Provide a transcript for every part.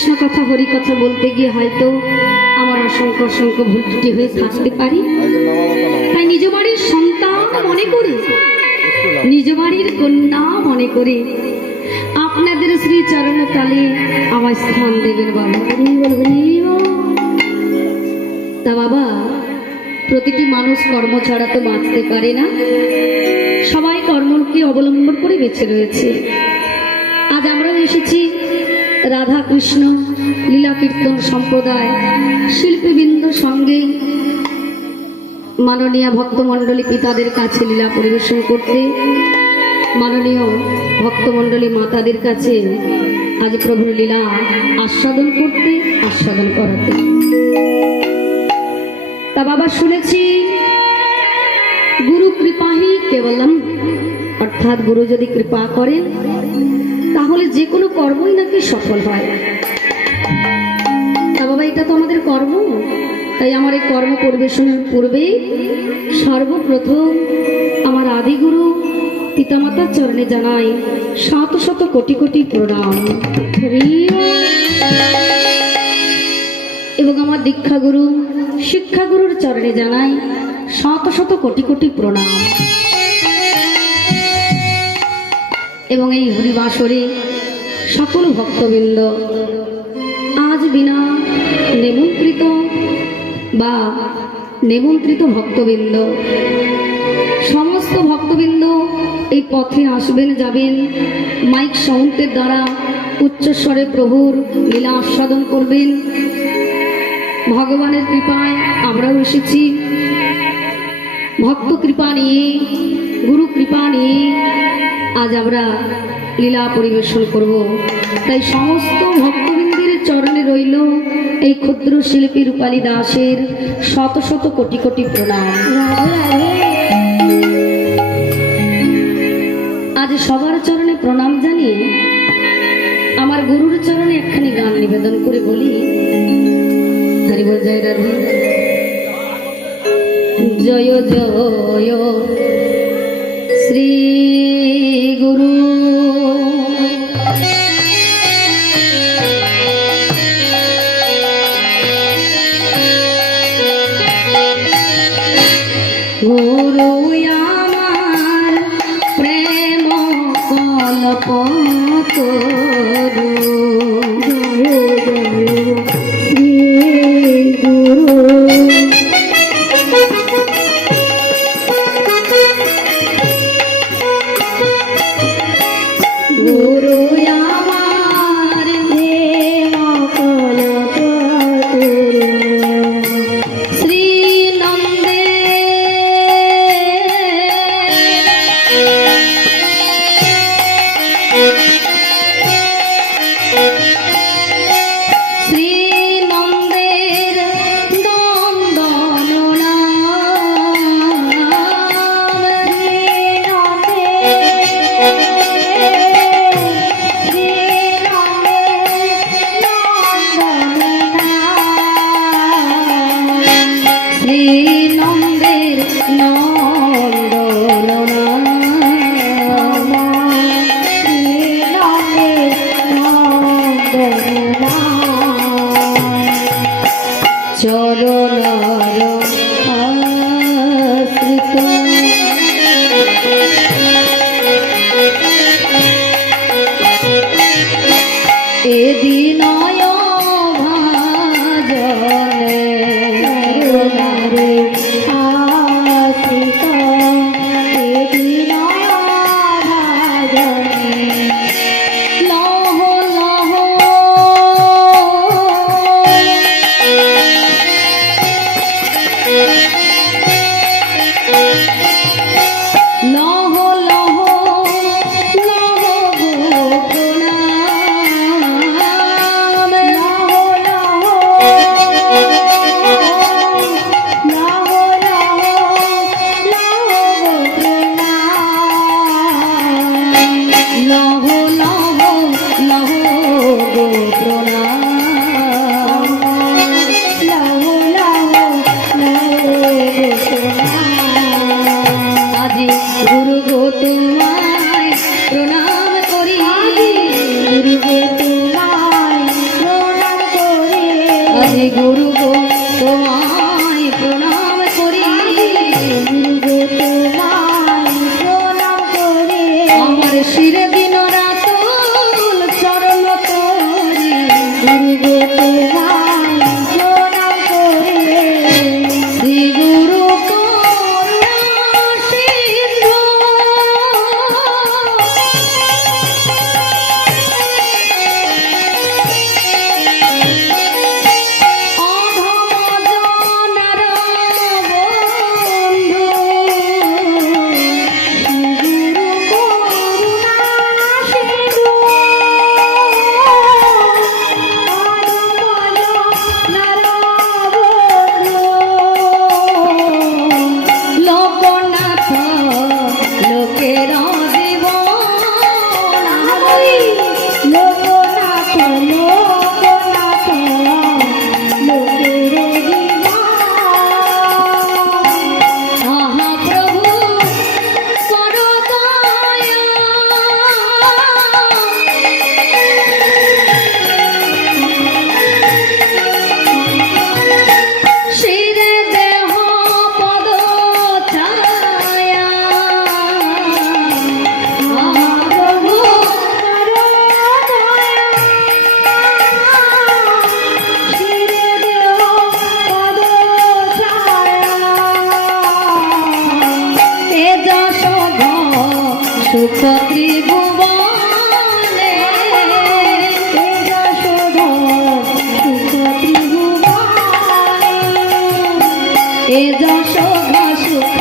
কৃষ্ণ কথা হরি কথা বলতে গিয়ে হয়তো আমার অসংখ্য অসংখ্য ভুল ত্রুটি হয়ে থাকতে পারি। তাই নিজ বাড়ির সন্তান মনে করে, নিজ বাড়ির কন্যা মনে করে আপনাদের শ্রী চরণ তালে আমার স্থান দেবেন বাবা। তা বাবা, প্রতিটি মানুষ কর্ম ছাড়া তো বাঁচতে পারে না, সবাই কর্মকে অবলম্বন করে বেঁচে রয়েছে। আজ আমরাও এসেছি রাধা কৃষ্ণ লীলা কীর্তন সম্প্রদায় শিল্পীবৃন্দ সঙ্গে মাননীয় ভক্তমণ্ডলী পিতাদের কাছে লীলা পরিবেশন করতে, মাননীয় ভক্তমণ্ডলী মাতাদের কাছে আজ প্রভুর লীলা আস্বাদন করতে, আস্বাদন করাতে। তা বাবা, শুনেছি গুরু কৃপাহি কেবলম, অর্থাৎ গুরু যদি কৃপা করেন তাহলে যে কোনো কর্মই নাকি সফল হয়। তা বাবা, এটা তো আমাদের কর্ম। তাই আমার এই কর্ম পরিবেশনের পূর্বে সর্বপ্রথম আমার আদিগুরু পিতামাতার চরণে জানাই শত শত কোটি কোটি প্রণাম, এবং আমার দীক্ষাগুরু শিক্ষাগুরুর চরণে জানাই শত শত কোটি কোটি প্রণাম। এবং এই হরিবাসরে সকল ভক্তবৃন্দ, আজ বিনা নিমন্ত্রিত বা নিমন্ত্রিত ভক্তবৃন্দ, সমস্ত ভক্তবৃন্দ এই পথে আসবেন যাবেন, মাইক সাউন্ডের দ্বারা উচ্চস্বরে প্রভুর লীলা আস্বাদন করবেন। ভগবানের কৃপায় আমরাও এসেছি, ভক্ত কৃপা নিয়ে, গুরু কৃপা নিয়ে আজ আমরা লীলা পরিবেশন করব। তাই সমস্ত ভক্তবৃন্দের চরণে রইল এই ক্ষুদ্র শিল্পী রূপালী দাসের শত শত কোটি কোটি প্রণাম। আজ সবার চরণে প্রণাম জানিয়ে আমার গুরুর চরণে একখানি গান নিবেদন করে বলি, হরি বল জয় রাধে, জয় জয় শ্রী গুরু। গুরু আমার প্রেম কল্প করু, শ্রী গুরু। গুরু আমার প্রেম কল্প করু, শ্রী নন্দে শ্রী নন্দের নন্দন নাম, শ্রী নন্দের নন্দন নাম, শ্রী নন্দের নন্দন নাম, চরণর আশ্রিত এদিন ভাজনে আশ্রিত, এদিন ভাজনে লহ লহ লহ লহ লহ গো প্রণাম, গুরু গো তোমায় প্রণাম করি, গুরু গো তোমায় প্রণাম করি, আমার শিরে দিন রাতুল চরণ করি, গুরু গো তোমায় প্রণাম করি, শ্রী গুরু করুণা সিন্ধু লোকনাথ লোকের লোকনাথ লোকনাথ লোকের আহা প্রভু করো দয়া, শিরে দেহ পদ ছায়া, আহা প্রভু এ যশোধ সুখ ত্রিভুবনে, এ যশোধ সুখ ত্রিভুবনে, এ যশোধ সুখ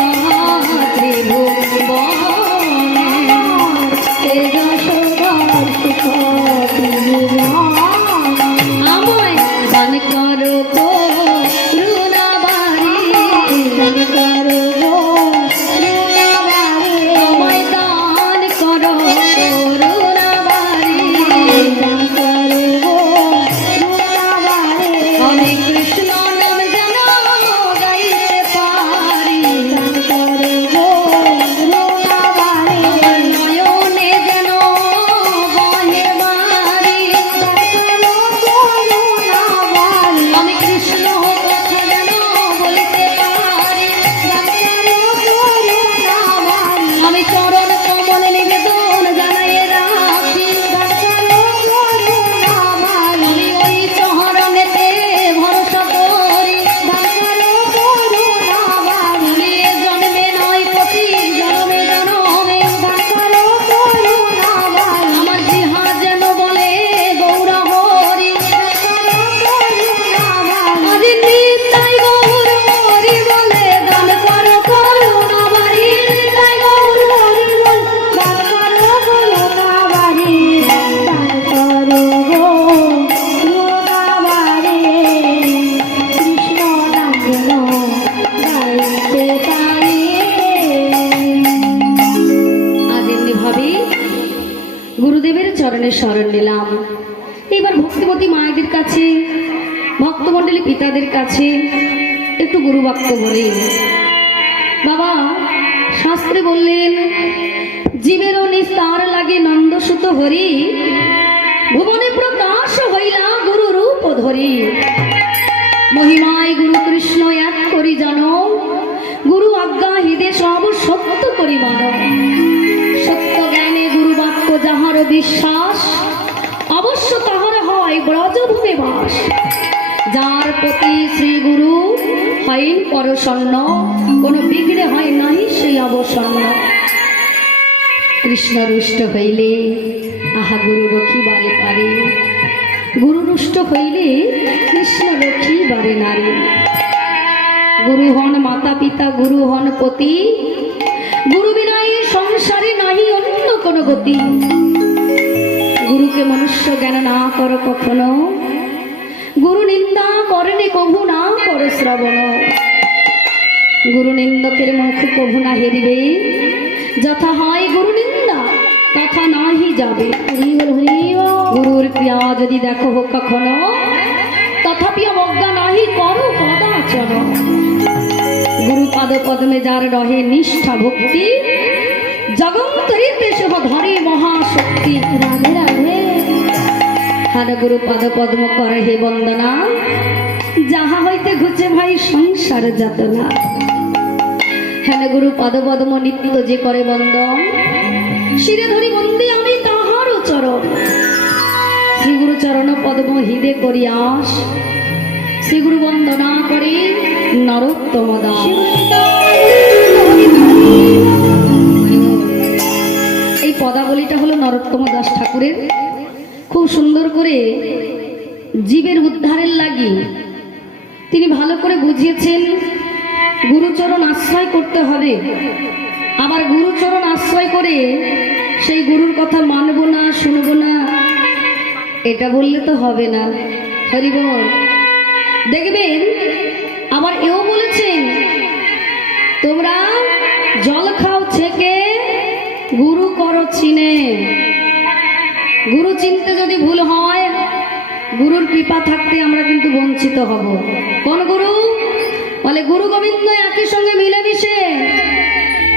আমায় দান করো গো রুনাবারি, দান করো গো রুনাবারি, আমায় দান করো রুনাবারি, দান করো গো রুনাবারি, হরে কৃষ্ণ নাম যেন গাইতে পারি, দান করো গো রুনাবারি, আমার নয়নে যেন বহে বারি, আমি কৃষ্ণ কথা যেন বলতে পারি, আমি চরণ কমল নিবেদন জানাই রাখি, আমি ওই চরণেতে ভরসা করি, আমি এ জন্মে নয় প্রতি জন্মে জন্মে, আমার জিহা যেন বলে গৌর হরি, আজি নিতাই গৌর হরি বলে দান করো করুণাবারি, নিতাই গৌর হরি বলে দান করো করুণাবারি, কৃষ্ণ নাম যেন গাইতে পারি। আজ এমনি ভাবে গুরুদেবের চরণে শরণ নিলাম। এবার ভক্তিমতী মায়েদের কাছে, ভক্তমণ্ডলী পিতাদের কাছে একটু গুরু বাক্য বলি। বাবা শাস্ত্রে বললেন, জীবেরও নিস্তার লাগে নন্দসুত হরি, ভুবনে প্রকাশ হইলা গুরু রূপ ধরি, মহিমায় গুরু কৃষ্ণ এক করি জানো, গুরু আজ্ঞা হৃদে সব সত্য করি মানো, সত্য জ্ঞানে গুরু বাক্য যাহার বিশ্বাস, অবশ্য তাহার হয় ব্রজভূমে বাস, যার প্রতি শ্রী গুরু হয় পরসন্ন, কোনো বিঘ্নে হয় নাহি সেই অবসন্ন, কৃষ্ণ রুষ্ট হইলে আহা গুরু রক্ষিবারে পারে, গুরু রুষ্ট হইলে কৃষ্ণ রক্ষিবারে নারী, গুরু হন মাতা পিতা, গুরু হন পতি, গুরু বিনা এই সংসারে নাহি অন্য কোনো গতি, গুরুকে মনুষ্য জ্ঞান না করো কখনো, গুরু নিন্দা করেনি কভু না কর শ্রবণ, গুরু নিন্দকের মুখ কভু না হেরিবে, যথা হয় গুরু নিন্দা তথা নাহি যাবে, গুরুর ক্রিয়া যদি দেখো হোক কখনো, তথাপি অবজ্ঞা নাহি করো কদাচন, গুরু পাদ পদ্মে যার রহে নিষ্ঠা ভক্তি, জগন্তরিতে শুভ ধরে মহাশক্তি, রাধে রাধে, হর গুরু পাদ পদ্ম করে হে বন্দনা, যাহা হইতে ঘুচে ভাই সংসার যাতনা। হেন গুরু পদপদ্ম নিত্য যে করে বন্দন, শিরে ধরি বন্দি আমি তাহারও চরণ। শ্রী গুরু চরণ পদ্ম হৃদে করি আস, শ্রী গুরু বন্দনা করি নরোত্তম দাস। এই পদাবলীটা হলো নরোত্তম দাস ঠাকুরের। খুব সুন্দর করে জীবের উদ্ধারের লাগি তিনি ভালো করে বুঝিয়েছেন। গুরুচরণ আশ্রয় করতে হবে, আবার গুরুচরণ আশ্রয় করে সেই গুরুর কথা মানব না, শুনবো না, এটা বললে তো হবে না। হরিবল। দেখবেন আবার এও বলেছেন, তোমরা জল খাও ছেকে, গুরু করো চিনে। গুরু চিনতে যদি ভুল হয়, গুরুর কৃপা থাকতে আমরা কিন্তু বঞ্চিত হব। কোন গুরু? বলে গুরু গোবিন্দ একই সঙ্গে মিলেমিশে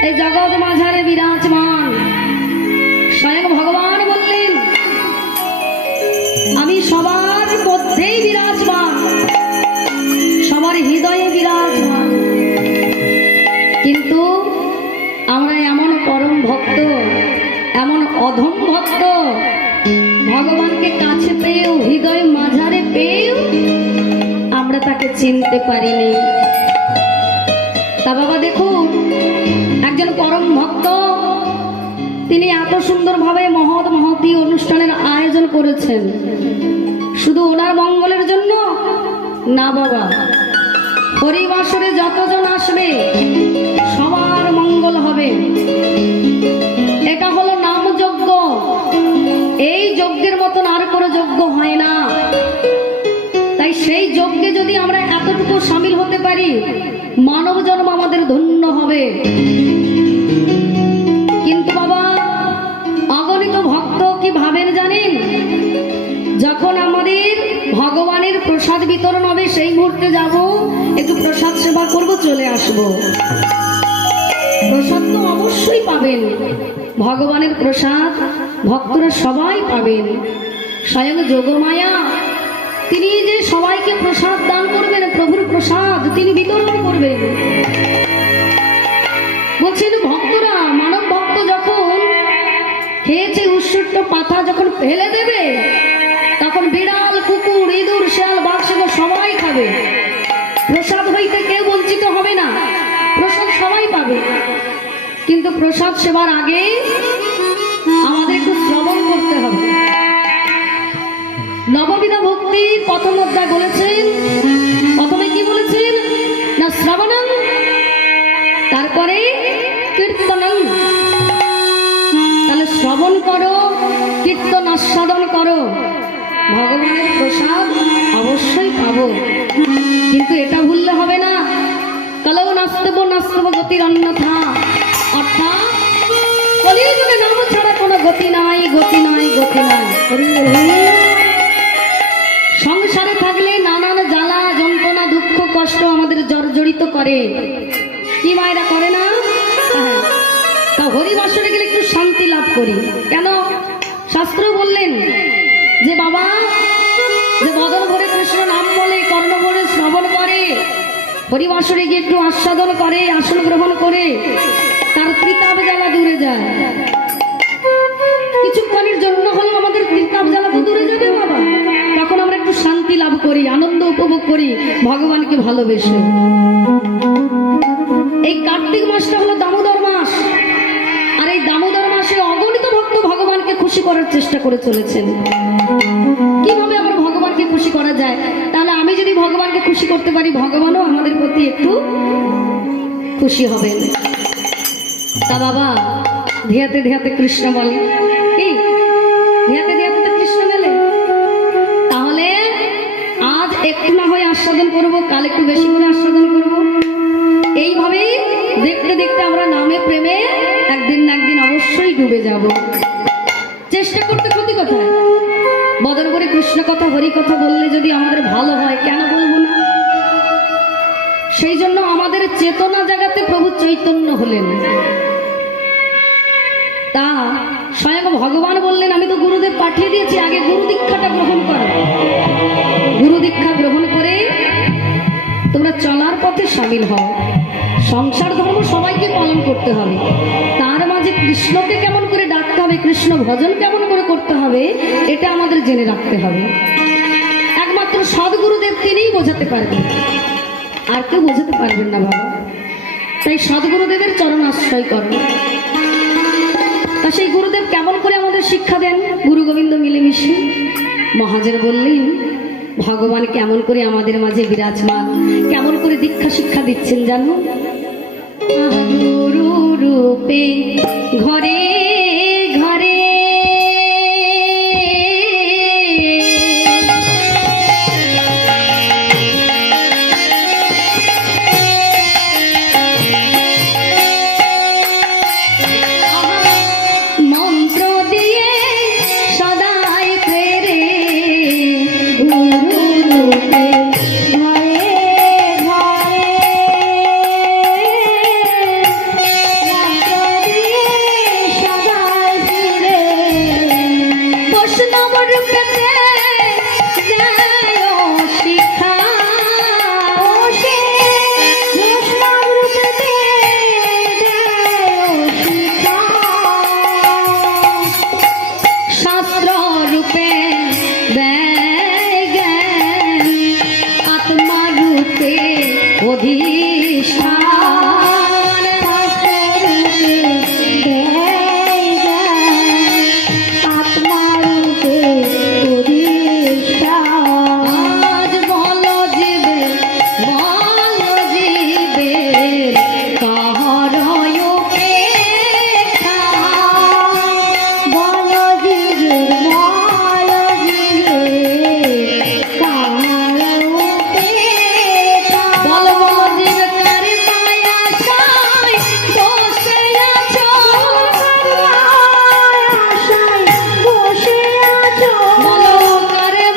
এই জগৎ মাঝারে বিরাজমান। স্বয়ং ভগবান বললেন, আমি সবার মধ্যেই বিরাজমান, সবার হৃদয়ে বিরাজমান। কিন্তু আমরা এমন পরম ভক্ত, এমন অধম ভক্ত, ভগবানকে কাছে পেয়েও, হৃদয় মাঝারে পেয়েও আমরা তাকে চিনতে পারিনি। তা বাবা দেখুন, একজন পরম ভক্ত তিনি এত সুন্দরভাবে মহৎ মহতী অনুষ্ঠানের আয়োজন করেছেন, শুধু ওনার মঙ্গলের জন্য না বাবা, হরিবাসরে যতজন আসবে সবার মঙ্গল হবে। এটা হলো নাম যজ্ঞ। এই যজ্ঞের মতন আর কোনো যজ্ঞ হয় না। তাই সেই যজ্ঞে যদি আমরা এতটুকু সামিল হতে পারি, মানব জন্ম আমাদের ধন্য হবে। কিন্তু বাবা, অগণিত ভক্ত কি ভাবেন জানেন? যখন আমাদের ভগবানের প্রসাদ বিতরণ হবে, সেই মুহূর্তে যাব, একটু প্রসাদ সেবা করব, চলে আসব। প্রসাদ তো অবশ্যই পাবেন, ভগবানের প্রসাদ ভক্তরা সবাই পাবেন। স্বয়ং যোগমায়া তিনি যে সবাইকে প্রসাদ দান করবেন, প্রভুর প্রসাদ তিনি বিতরণ করবেন। বলছেন ভক্তরা, মানব ভক্ত যখন খেয়েছে উৎসুট্ট পাতা যখন ফেলে দেবে, তখন বিড়াল, কুকুর, ইঁদুর, শেয়াল, বাঘ সবাই খাবে। প্রসাদ হইতে কেউ বঞ্চিত হবে না, প্রসাদ সবাই পাবে। কিন্তু প্রসাদ সেবার আগে আমাদের একটু শ্রবণ করতে হবে। নববিধা ভক্তি প্রথম অধ্যায় বলেছেন, প্রথমে কি বলেছেন না শ্রবণং, তারপরে কীর্তনং। তাহলে শ্রবণ করো, কীর্তন আস্বাদন করো, ভগবানের প্রসাদ অবশ্যই পাবো। কিন্তু এটা ভুললে হবে না, কলৌ নাস্তব নাস্তব গতির অন্যথা, অর্থাৎ কলিযুগে নাম ছাড়া কোনো গতি নাই, গতি নাই, গতি নাই। সংসারে থাকলে নানান জ্বালা যন্ত্রণা দুঃখ কষ্ট আমাদের জর্জরিত করে, কি মায়েরা করে না? তা হরিবাসরে গেলে একটু শান্তি লাভ করি। কেন? শাস্ত্র বললেন যে বাবা, যে বদন ভরে কৃষ্ণ নাম বলে, কর্ণ ভরে শ্রবণ করে, হরিবাসরে গিয়ে একটু আস্বাদন করে, আসন গ্রহণ করে, তার ত্রিতাপ জ্বালা দূরে যায়। কিছুক্ষণের জন্য হলেও আমাদের ত্রিতাপ জ্বালা তো দূরে যাবে বাবা। তখন আমরা একটু শান্তি লাভ করি, আনন্দ উপভোগ করি ভগবানকে ভালোবেসে। এই কার্তিক মাসটা হলো দামোদর মাস, আর এই দামোদর মাসে অগণিত ভক্ত ভগবানকে খুশি করার চেষ্টা করে চলেছেন। কিভাবে আমার ভগবানকে খুশি করা যায়? তাহলে আমি যদি ভগবানকে খুশি করতে পারি, ভগবানও আমাদের প্রতি একটু খুশি হবেন। তা বাবা, ধিয়াতে ধিয়াতে কৃষ্ণ বলে, কি ধিয়াতে ধিয়াতে তো কৃষ্ণ মেলে। তাহলে আজ একটু না হয় আস্বাদন করব, কাল একটু বেশি করে আস্বাদন করব। এইভাবে দেখতে দেখতে আমরা নামে প্রেমে একদিন না একদিন অবশ্যই ডুবে যাব। চেষ্টা করতে ক্ষতি কোথায়? বদন করে কৃষ্ণ কথা, হরি কথা বললে যদি আমাদের ভালো হয়, কেন বলবো না? সেই জন্য আমাদের চেতনা জাগাতে প্রভু চৈতন্য হলেন। তা স্বয়ং ভগবান বললেন, আমি তো গুরুদেব পাঠিয়ে দিয়েছি, আগে গুরু দীক্ষাটা গ্রহণ করো। গুরু দীক্ষা গ্রহণ করে সামিল হও। সংসার ধর্ম সবাইকে পালন করতে হবে, তার মাঝে কৃষ্ণকে কেমন করে ডাকতে হবে, কৃষ্ণ ভজন কেমন করে করতে হবে, এটা আমাদের জেনে রাখতে হবে। একমাত্র সদ্গুরুদেব তিনিই বোঝাতে পারবেন, আর কেউ বোঝাতে পারবেন না বাবা। তাই সদ্গুরুদেবের চরণ আশ্রয় করো। তা সেই গুরুদেব কেমন করে আমাদের শিক্ষা দেন? গুরু গোবিন্দ মিলেমিশে মহাজন বললেন, ভগবান কেমন করে আমাদের মাঝে বিরাজমান, কেমন করে দীক্ষা শিক্ষা দিচ্ছেন জানো? গুরু রূপে ঘরে ঘরে মন্ত্র দিয়ে সদাই ফেরে গুরু রূপে ঘরে ঘরে মন্ত্র দিয়ে সদাই ফিরে বৈষ্ণব রূপেতে দেয় শিক্ষা, বসে বৈষ্ণব রূপেতে দেয় শিক্ষা শাস্ত্র রূপে দেয় জ্ঞান, আত্মা রূপে অধিষ্ঠান। আজ বলো জীবে কাহার উপেক্ষা, বলো বলো জীবে কার মায়া সাই বসে আছো, বলো কার মায়া সাই বসে আছো, বলো বলো জীব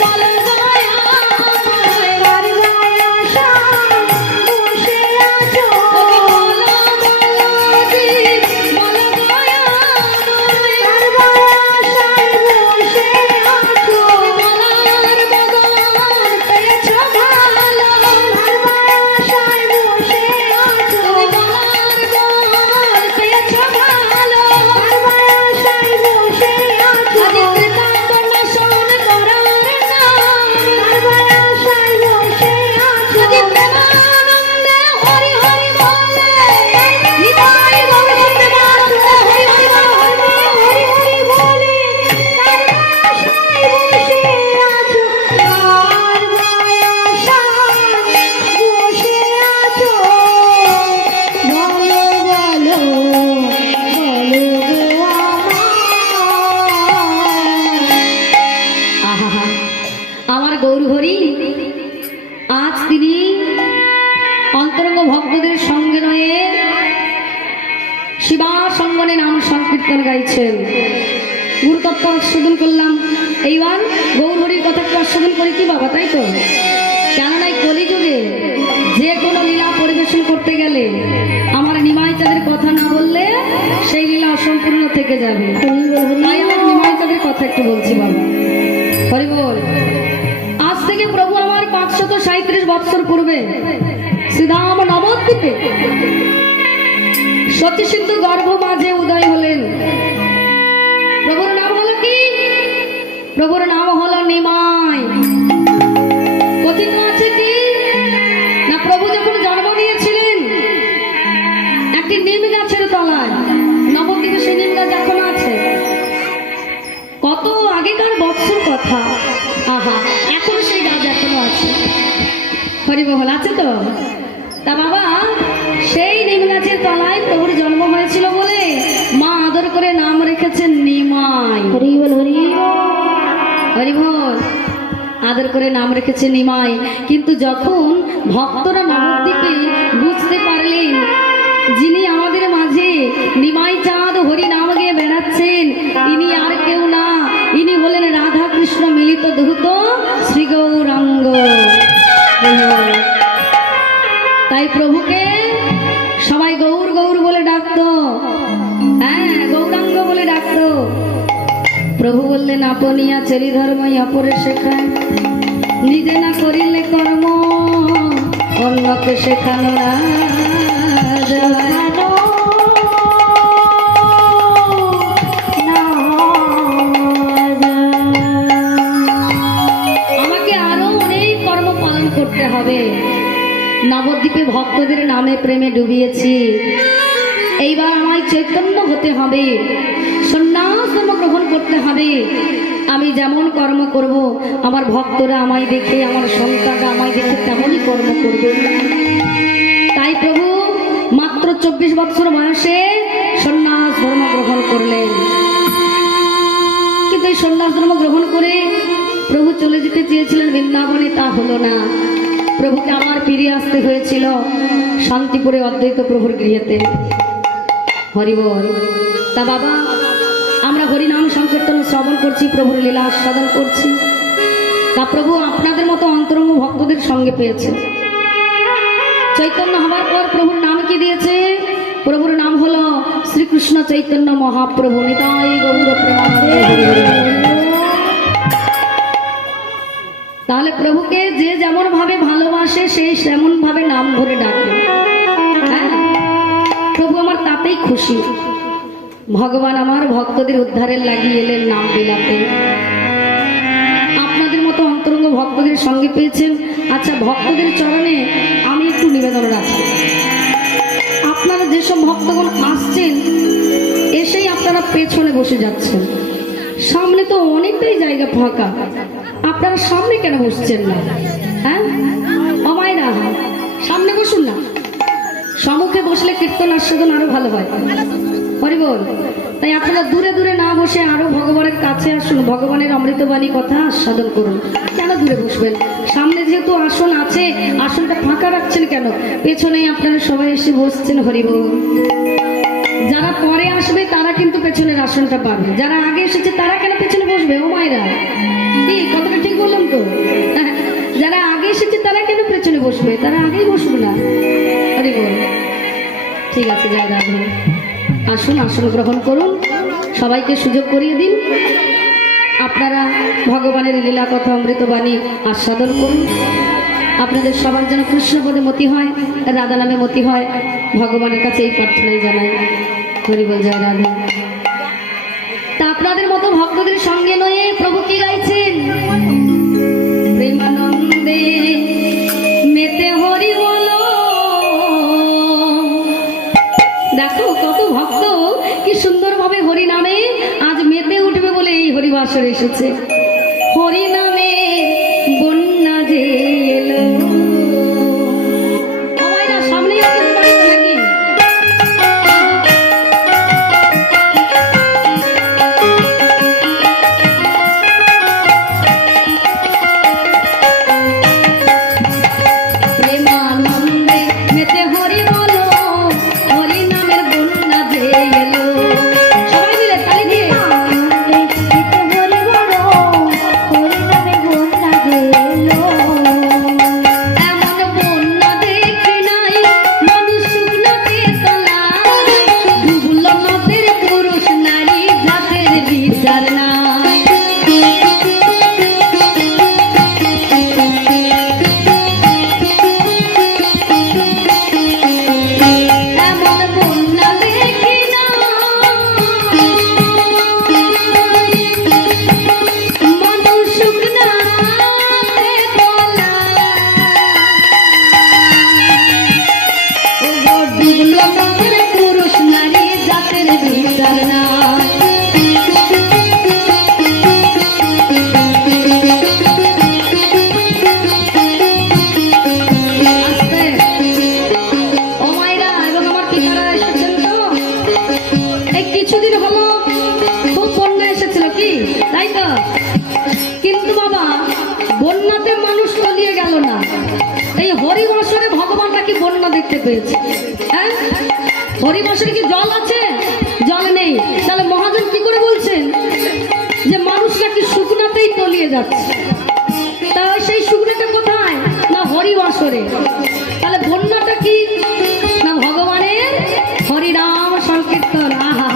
বলো দয়াময়, বলো বলো জীব বলো দয়াময়, বলার ভগবান পেয়েছ ভালো, তুমি বলার ভগবান পেয়েছ ভালো। আজি শ্রীকান্ত নাশন করার নাম, আজি প্রেমানন্দে হরি হরি বলে, নিতাই গৌর প্রেমানন্দে হরি হরি বলে, আহা আমার গৌর হরি আজ তিনি অন্তরঙ্গ ভক্তদের সঙ্গে নয়ে শিবা সঙ্গনে নাম সংকীর্তন গাইছেন। গুরুতত্ত্ব আস্বাদন করলাম, এইবার গৌর হরির কথা একটু আস্বাদন করে কি বাবা, তাই তো? কেননা এই কলিযুগে যে কোনো লীলা পরিবেশন করতে গেলে আমার নিমাই চাঁদের কথা না বললে সেই লীলা অসম্পূর্ণ থেকে যাবে। তাই আমার নিমাই চাঁদের কথা একটু বলছি বাবা। হরি বল। আজ থেকে প্রভু আমার 537 বৎসর পূর্বে শ্রীধাম নবদ্বীপে সতী সিন্ধু গর্ভ মাঝে উদয় হলেন। প্রভুর নাম হলো কি? প্রভুর নাম হলো নিমাই। কথিত আছে কি না, প্রভু যখন জন্ম নিয়েছিলেন একটি নিম গাছের তলায়, নবদ্বীপে সেই নিম গাছ এখন আছে, কত আগেকার বৎসর কথা। আহা, এখন সেই গাছ এখনো আছে। হরিবহল আছে তো? তা বাবা, সেই নিম গাছের তলায় প্রভুর জন্ম হয়েছিল বলে মা আদর করে নাম রেখেছেন নিমাই। হরিবল আদর করে নাম রেখেছে নিমাই। কিন্তু যখন ভক্তরা নবদ্বীপে বুঝতে পারলেন যিনি আমাদের মাঝে নিমাই চাঁদ হরি নাম গিয়ে বেড়াচ্ছেন, ইনি আর কেউ না, ইনি হলেন রাধা কৃষ্ণ মিলিত ধূত শ্রী গৌরাঙ্গ। তাই প্রভুকে সবাই গৌর গৌর বলে ডাকতো। হ্যাঁ গৌরাঙ্গ বলে ডাকতো। প্রভু বললেন আপনিয়া চেরি ধর্মই অপরে শেখায়, নিজে না করিলে কর্ম অন্যকে শেখানো না যায়। আমাকে আরো অনেক কর্ম পালন করতে হবে। নবদ্বীপে ভক্তদের নামে প্রেমে ডুবিয়েছি, এইবার আমায় চৈতন্য হতে হবে, সন্ন্যাস ধর্ম গ্রহণ করতে হবে। আমি যেমন কর্ম করব, আমার ভক্তরা আমায় দেখে, আমার সন্তানরা আমায় দেখে তেমনই কর্ম করবে। তাই প্রভু মাত্র 24 বছর বয়সে সন্ন্যাস ধর্ম গ্রহণ করলেন। কিন্তু এই সন্ন্যাস ধর্ম গ্রহণ করে প্রভু চলে যেতে চেয়েছিলেন বৃন্দাবনে, তা হলো না। প্রভুকে আবার ফিরে আসতে হয়েছিল শান্তিপুরে অদ্বৈত প্রভুর গৃহেতে। হরিবল। তা বাবা, আমরা হরিনাম সংকীর্তন শ্রবণ করছি, প্রভুর লীলা আস্বাদন করছি। তা প্রভু আপনাদের মতো অন্তরঙ্গ ভক্তদের সঙ্গে পেয়েছে। চৈতন্য হবার পর প্রভুর নাম কি দিয়েছে? প্রভুর নাম হলো শ্রীকৃষ্ণ চৈতন্য মহাপ্রভু। নিতাই গৌর প্রেমানন্দে হরি হরি। তাহলে প্রভুকে যে যেমন ভাবে ভালোবাসে সে সেমন ভাবে নাম ধরে ডাকে। হ্যাঁ, প্রভু আমার তাতেই খুশি। ভগবান আমার ভক্তদের উদ্ধারের লাগিয়ে এলেন নাম বিলাতে। আপনাদের মতো অন্তরঙ্গ ভক্তদের সঙ্গে পেয়েছেন। আচ্ছা, ভক্তদের চরণে আমি একটু নিবেদন রাখি। আপনারা যেসব ভক্তগণ আসছেন, এসেই আপনারা পেছনে বসে যাচ্ছেন। সামনে তো অনেকটাই জায়গা ফাঁকা, আপনারা সামনে কেন বসছেন না? হ্যাঁ অমায়রা, সামনে বসুন না। সম্মুখে বসলে কীর্তন আস্বাদন আরো ভালো হয়। হরিবল। তাই আপনারা দূরে দূরে না বসে আরো ভগবানের কাছে আসুন, ভগবানের অমৃতবাণী কথা আস্বাদন করুন। কেন দূরে বসবেন? সামনে যেহেতু আসন আছে, আসনটা ফাঁকা রাখছেন কেন? পেছনেই আপনারা সবাই এসে বসছেন। হরিবল। যারা পরে আসবে তারা কিন্তু পেছনের আসনটা পাবে, যারা আগে এসেছে তারা কেন পেছনে বসবে? ও মায়েরা, কি কথাটা ঠিক বললাম তো? যারা আগে এসেছে তারা কেন পেছনে বসবে? তারা আগেই বসবে না। হরিবল। ঠিক আছে, জয় রাধে। আসুন, আসন গ্রহণ করুন, সবাইকে সুযোগ করিয়ে দিন। আপনারা ভগবানের লীলা কথা অমৃতবাণী আস্বাদন করুন। আপনাদের সবার যেন কৃষ্ণপদে মতি হয়, রাধা নামে মতি হয়, ভগবানের কাছে এই প্রার্থনাই জানাই। হরিবল, জয় রাধে। তা আপনাদের মতো ভক্তদের সঙ্গে নয়ে প্রভু কি গাইছেন? প্রেমানন্দে মেতে হরি বলো। দেখো কত ভক্ত কি সুন্দরভাবে হরি নামে আজ মেতে উঠবে বলে এই হরিবাসর এসেছে। হরি নামে বন্যা যে এলো। সামনেই নাকি প্রেমানন্দে মেতে হরি বলো, হরি নামের বন্যা যে এলো। সবাই মিলে তালি দিয়ে দেখতে পেয়েছি। হ্যাঁ, হরিবাসরে কি জল আছে? জল নেই। তাহলে মহাজন কি করে বলছেন যে মানুষ নাকি শুকনাতেই তলিয়ে যাচ্ছে? তা সেই শুকনাটা কোথায়? না হরিবাসরে। তাহলে বন্যাটা কি? না ভগবানের হরিনাম সংকীর্তন। আহা,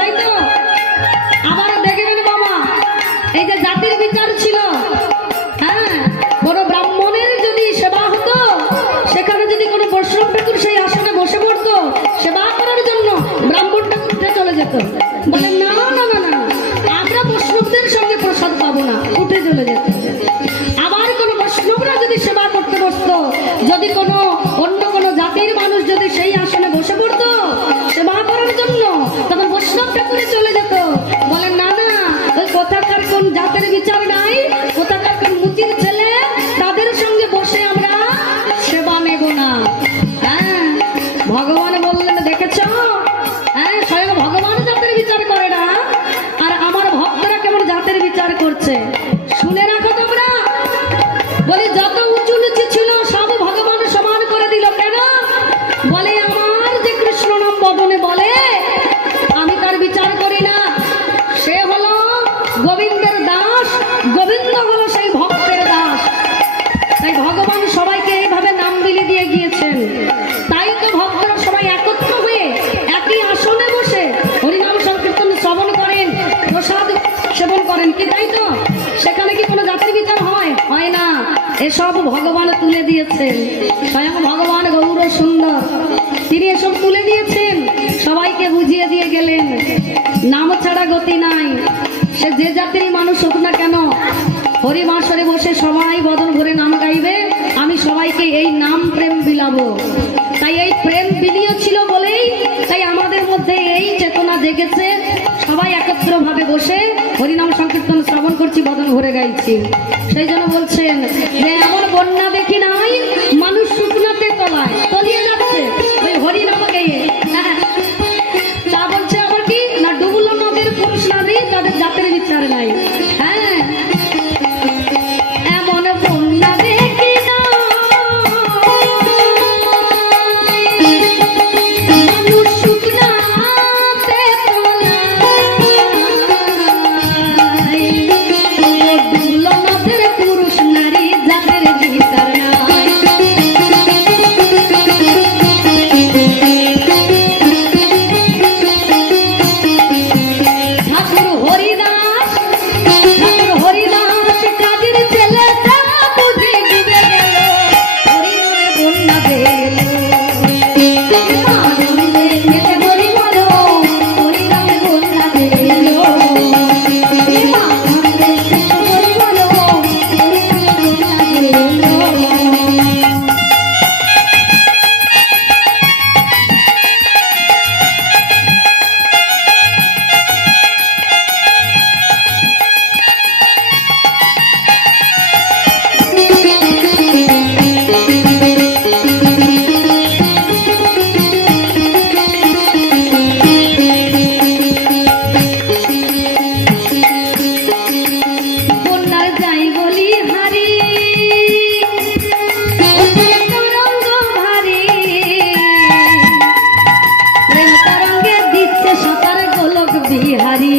তাই তো? আবার দেখবেন বাবা, এই যে জাতির বিচার ছিল, হ্যাঁ, কোনো ব্রাহ্মণের যদি সেবা হতো, সেখানে যদি কোনো বৈষ্ণব ঠাকুর সেই আসনে বসে পড়তো সেবা করার জন্য, ব্রাহ্মণ ঠাকুর উঠে চলে যেত, বলে না না না না, আমরা বৈষ্ণবদের সঙ্গে প্রসাদ পাবো না, উঠে চলে যেত। আবার কোনো বৈষ্ণবরা যদি সেবা করতে বসতো, যদি কোনো অন্য কোনো জাতির মানুষ যদি সেই আসনে বসে পড়তো সেবা করার জন্য, তখন বৈষ্ণব ঠাকুরে চলে যেত, বলে না না, ওই কোথাকার কোন জাতের বিচার নাই, কোথাকার কোন মুচির ছেলে, তাদের সঙ্গে বসে আমরা সেবা নেব না। হ্যাঁ, ভগবান বললেন দেখেছ, হ্যাঁ, স্বয়ং ভগবান জাতের বিচার করে না, আর আমার ভক্তরা কেমন জাতের বিচার করছে। শুনে রাখো তোমরা, বলে যত উঁচু নিচু ছিল সব ভগবান সমান করে দিল। কেন? বলে আমার যে কৃষ্ণ নাম বদনে বলে, আমি তার বিচার করি না, সে হলো গোবিন্দের দাস, গোবিন্দ হলো সেই ভক্তের দাস। তাই ভগবান সবাইকে এইভাবে নাম বিলি দিয়ে গিয়েছেন। তাই তো ভক্তরা সবাই একত্র হয়ে একই আসনে বসে হরিনাম সংকীর্তন শ্রবণ করেন, প্রসাদ সেবন করেন, কি তাই তো? সেখানে কি কোনো জাতির বিচার হয়? হয় না। এসব ভগবান তুলে দিয়েছেন, স্বয়ং ভগবান গৌর সুন্দর, তিনি এসব তুলে দিয়েছেন, সবাইকে বুঝিয়ে দিয়ে গেলেন নাম ছাড়া গতি নাই। সে যে জাতির মানুষ হোক না কেন, হরিমাসরে বসে সবাই বদন ভরে নাম গাইবে, আমি সবাইকে এই নাম প্রেম বিলাবো। তাই এই প্রেম বিলিয় ছিল বলেই তাই আমাদের মধ্যে এই চেতনা জেগেছে, সবাই একত্র ভাবে বসে হরিনাম সংকীর্তন শ্রবণ করছি, বদন ভরে গাইছি। সেই জন্য বলছেন যে এমন বন্যা দেখি নাই, মানুষ শুকনাতে তলায় তলিয়ে যাচ্ছে ওই হরিনাম গেয়ে। তা বলছে আবার কি না, ডুবুলো নদের পুরুষ নারী তাদের জাতের বিচার নাই। হ্যাঁ, এমন বন্যা দেখি না, মানুষ শুকনাতে তলায়, ডুবুলো নদের পুরুষ নারী জাতের বিচার নাই। ঠাকুর হরিদাস, ঠাকুর হরিদাস কাজের ছেলে, তারা বুঝে ডুবে গেল, হরিনামে বন্যা গেল। আনন্দে মেতে হরি বলো, হরিনামে বন্যা গেল। আনন্দে মেতে হরি বলো, হরিনামে বন্যা গেল। বন্যার যাই বলি হারি, ওঠে তরঙ্গ ভারী, প্রেম তরঙ্গে দিচ্ছে সাঁতার গোলক বিহারি।